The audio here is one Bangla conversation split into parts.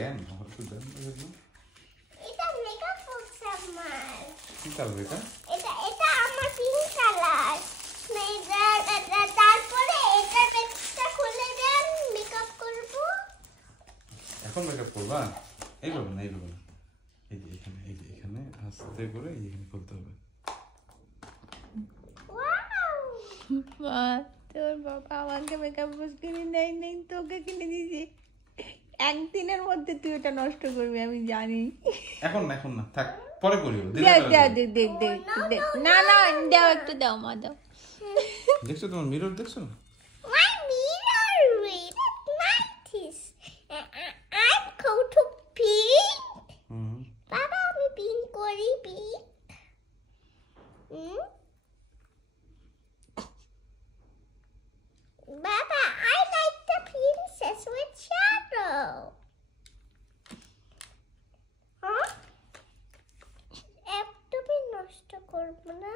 দেন আমার তো দেন না। এটা মেকআপ বক্স আমার। কি কালার এটা? এটা আমার পিঙ্ক কালার। তারপরে এটা ব্যাগটা খুলে দেন, মেকআপ করব। এখন মেকআপ করবা? এইভাবে না, এইভাবে না, এই যে এখানে, এই যে এখানে আস্তে করে এইখানে খুলতে হবে। ওয়াও, তোর বাবা আমাকে মেকআপ বক্স কিনে দেয় নাই, তোকে কিনে দিয়েছি। একদিনের মধ্যে তুই ওটা নষ্ট করবি আমি জানি। এখন না, এখন না, থাক, পরে করিও। দেখ না না দাও, একটু দাও মা, দাও। দেখছো তোমার মিরর দেখছো না? my mirror, wait, nice. I'm going to pink. বাবা আমি পিঙ্ক করি, পিঙ্ক। বাবা I like the princess with shadow. হ্যাঁ, একদমই নষ্ট করব না।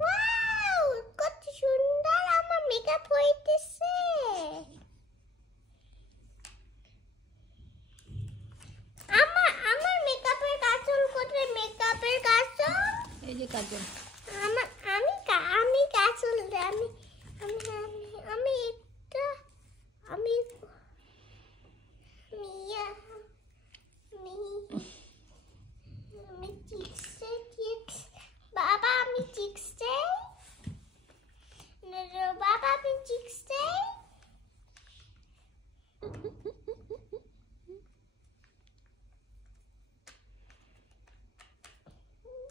ওয়াও, কত সুন্দর আমার মেকআপ হইতেছে। আমার মেকআপের কাজল কোথায়? মেকআপের কাজল এই যে কাজল। আমি কাজল আমি আমি আমি আমি একটা আমি আমি চিক্স বাবা, আমি চিক্স চাই। বাবা আমি চিক্স চাই।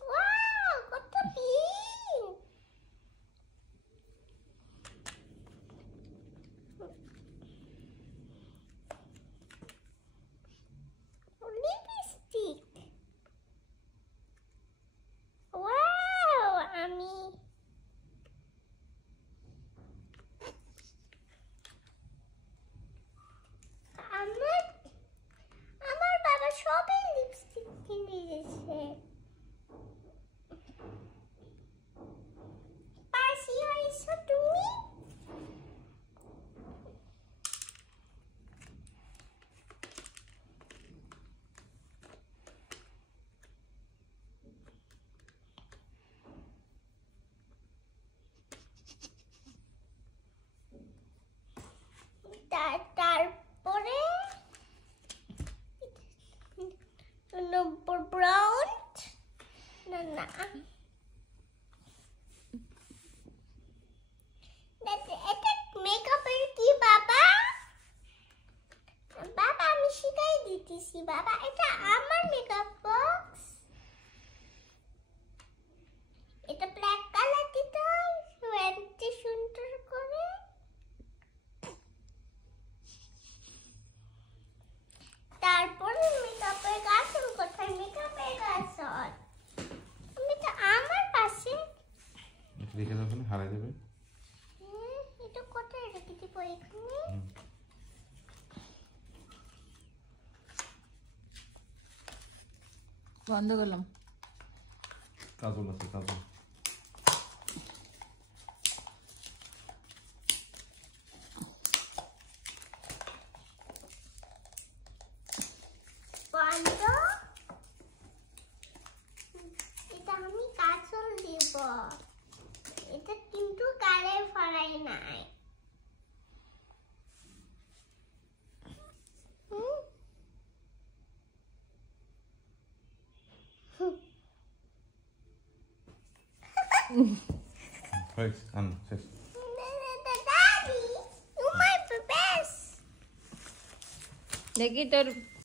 ওয়াও, কত পিঙ্ক। লিপস্টিক। ওয়াও, আমার বাবা সবাই লিপস্টিক কিনে দিয়েছে। পাশি হয়েছো তুমি? তারপরে ব্রাউন না না, এটা মেকআপের কি বাবা? বাবা আমি শিখাই দিতেছি বাবা, এটা আমার মেকআপ বক্স। এটা ব্ল্যাক কালার দিতে হয় এত সুন্দর করে। তারপরে মেকআপের কাজল কোথায়? মেকআপের কাজল আমি তো আমার পাশে রেখে দাও, ওখানে হারাই যাবে। এটা কোথায় রেখে দিব? এখানে। বন্ধ করলাম। কাজল আছে, কাজল। বন্ধ। এটা আমি কাজল দিব। এটা কিন্তু কালে ফরাই নাই। হয়েছে, আনো, শেষ। Daddy, you my best. দেখি তোর